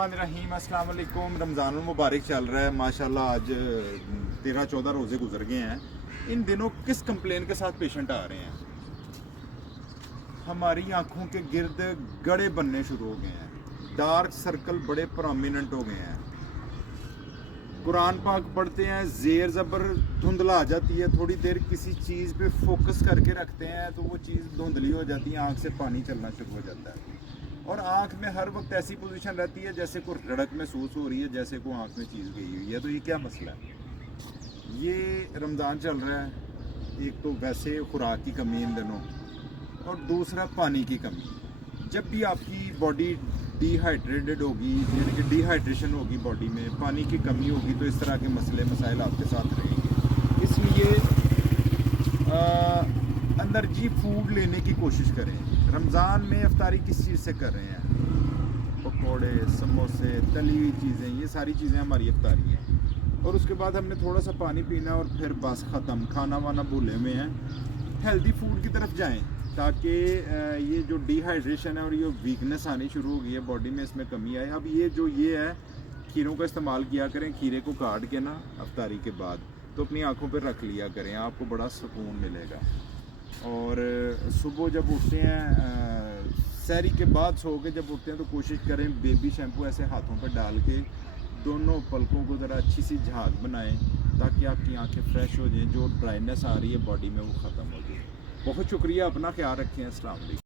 बिस्मिल्लाहिर्रहमानिर्रहीम। अस्सलाम वालेकुम। रमज़ान मुबारक चल रहा है माशाल्लाह। आज 13-14 रोज़े गुजर गए हैं। इन दिनों किस कंप्लेन के साथ पेशेंट आ रहे हैं? हमारी आंखों के गिर्द गड़े बनने शुरू हो गए हैं, डार्क सर्कल बड़े प्रोमिनेंट हो गए हैं। कुरान पाक पढ़ते हैं, ज़ेर ज़बर धुंधला आ जाती है, थोड़ी देर किसी चीज़ पे फोकस करके रखते हैं तो वो चीज़ धुंधली हो जाती है, आँख से पानी चलना शुरू हो जाता है और आँख में हर वक्त ऐसी पोजीशन रहती है जैसे कोई रड़क महसूस हो रही है, जैसे कोई आँख में चीज़ गई हुई है। तो ये क्या मसला है? ये रमज़ान चल रहा है, एक तो वैसे खुराक की कमी इन दिनों और दूसरा पानी की कमी। जब भी आपकी बॉडी डिहाइड्रेटेड होगी, यानी कि डिहाइड्रेशन होगी बॉडी में, पानी की कमी होगी, तो इस तरह के मसले मसाइल आपके साथ रहेंगे। इसलिए एनर्जी फूड लेने की कोशिश करें। रमज़ान में इफ्तारी किस चीज़ से कर रहे हैं? पकोड़े, समोसे, तली हुई चीज़ें, ये सारी चीज़ें हमारी इफ्तारी हैं। और उसके बाद हमने थोड़ा सा पानी पीना और फिर बस ख़त्म, खाना वाना भूले में हैं। हेल्दी फूड की तरफ जाएं ताकि ये जो डिहाइड्रेशन है और ये वीकनेस आनी शुरू हो गई है बॉडी में, इसमें कमी आए। अब ये है, खीरों का इस्तेमाल किया करें। खीरे को काट के ना इफ्तारी के बाद तो अपनी आँखों पर रख लिया करें, आपको बड़ा सुकून मिलेगा। और सुबह जब उठते हैं, सहरी के बाद सो के जब उठते हैं तो कोशिश करें बेबी शैम्पू ऐसे हाथों पर डाल के दोनों पलकों को ज़रा अच्छी सी झाग बनाएं ताकि आपकी आंखें फ्रेश हो जाएं, जो ड्राइनेस आ रही है बॉडी में वो ख़त्म हो जाए। बहुत शुक्रिया, अपना ख्याल रखें। अस्सलाम वालेकुम।